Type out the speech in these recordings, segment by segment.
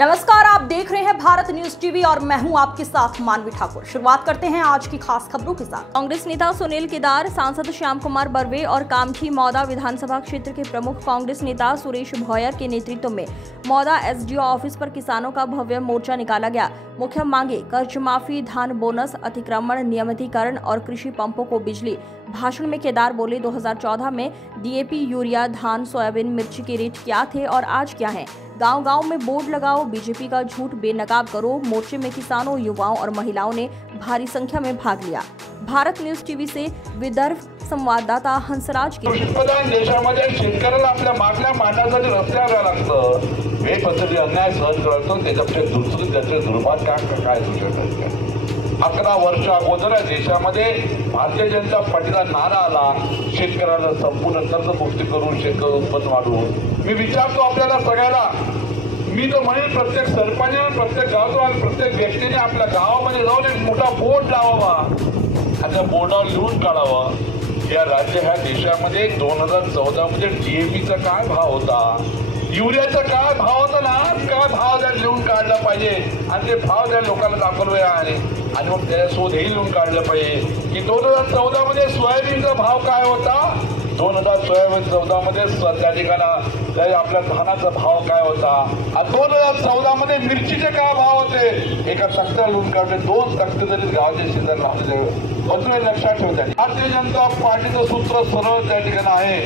नमस्कार, आप देख रहे हैं भारत न्यूज टीवी और मैं हूं आपके साथ मानवी ठाकुर। शुरुआत करते हैं आज की खास खबरों के साथ। कांग्रेस नेता सुनील केदार, सांसद श्याम कुमार बर्वे और कामठी मौदा विधानसभा क्षेत्र के प्रमुख कांग्रेस नेता सुरेश भौयर के नेतृत्व में मौदा एसडीओ ऑफिस पर किसानों का भव्य मोर्चा निकाला गया। मुख्य मांगे कर्ज माफी, धान बोनस, अतिक्रमण नियमितीकरण और कृषि पंपों को बिजली। भाषण में केदार बोले, 2014 में डीएपी, यूरिया, धान, सोयाबीन, मिर्ची के रेट क्या थे और आज क्या है। गांव-गांव में बोर्ड लगाओ, बीजेपी का झूठ बेनकाब करो। मोर्चे में किसानों, युवाओं और महिलाओं ने भारी संख्या में भाग लिया। भारत न्यूज टीवी से विदर्भ संवाददाता हंसराज के कृषीप्रधान देशामध्ये शेतकऱ्याला आपल्या मागण्या मांडण्यासाठी रस्त्यावर यावं लागतं, बेपद्धती अन्याय सहन करतो, त्याच्यापेक्षा दुसरं त्याचे दुर्भाग्य काय असू शकत. 11 वर्ष अगोदर देशामध्ये भारतीय जनता पार्टीचा नारा आला, शेतकऱ्याला संपूर्ण कर्जमुक्ती करून शेतकरी उत्पन्न वाढवून. मी विचारतो आपल्याला सगळ्याला, मी तर म्हणेन प्रत्येक सरपंच, प्रत्येक गावात, प्रत्येक व्यक्तीने आपल्या गावामध्ये जाऊन एक मोठा बोर्ड लावावा आणि त्या बोर्डावर लिहून काढावं, या ह्या देशामध्ये 2014 मध्ये डीएपीचा काय भाव होता, युरियाचा काय भाव होता ना, काय भाव द्या लिहून काढला पाहिजे आणि ते भाव त्या लोकांना दाखवले आहे आणि मग त्याच्यासोबत हे लिहून काढलं पाहिजे की 2014 मध्ये सोयाबीनचा भाव काय होता, 2014 मध्ये त्या ठिकाणी आपल्या धानाचा भाव काय होता, 2014 मध्ये मिरचीचे काय भाव होते. एका तक्त्यावर लिहून काढले, 2 तक्ते जरी गावाच्या शेजारी लावले अजून लक्षात ठेवतात. भारतीय जनता पार्टीचं सूत्र सरळ त्या ठिकाणी आहे,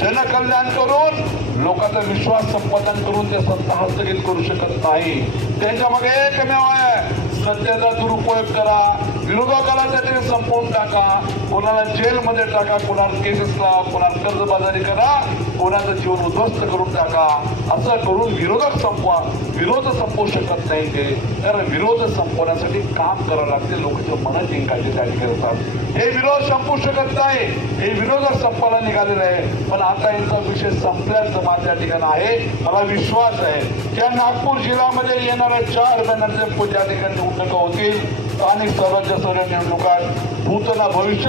जनकल्याण करून लोकांचा विश्वास संपादन करून ते सत्ता हस्तगत करू शकत नाही. त्यांच्या मागे एकमेव आहे, सत्तेचा दुरुपयोग करा, विरोधकाला त्याने संपवून टाका, कोणाला जेलमध्ये टाका, कोणाला केसेस लावा, कोणाला कर्जबाजारी करा, कोणाचं जीवन उद्ध्वस्त करून टाका. असं करून विरोधक संपवा. विरोध संपवू शकत नाही ते, तर विरोध संपवण्यासाठी काम करावं लागते, लोकांच्या मनात जिंकायचे त्या ठिकाणी असतात. हे विरोध संपवू शकत नाही, हे विरोधक संपायला निघालेले आहे. पण आता यांचा विषय संपल्याचं माझ्या ठिकाणी आहे. मला विश्वास आहे त्या नागपूर जिल्ह्यामध्ये येणाऱ्या 4 महिन्यांचे त्या ठिकाणी निवडणुका होतील. स्थानिक स्वराज्य संस्था निवडणुकात भूतना भविष्य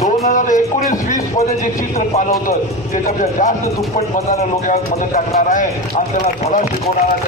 2019-20 मध्ये जे चित्र पालवतं त्याच्यापेक्षा जास्त दुप्पट मतदार लोक यामध्ये टाकणार आहे आणि त्याला धडा शिकवणार आहे.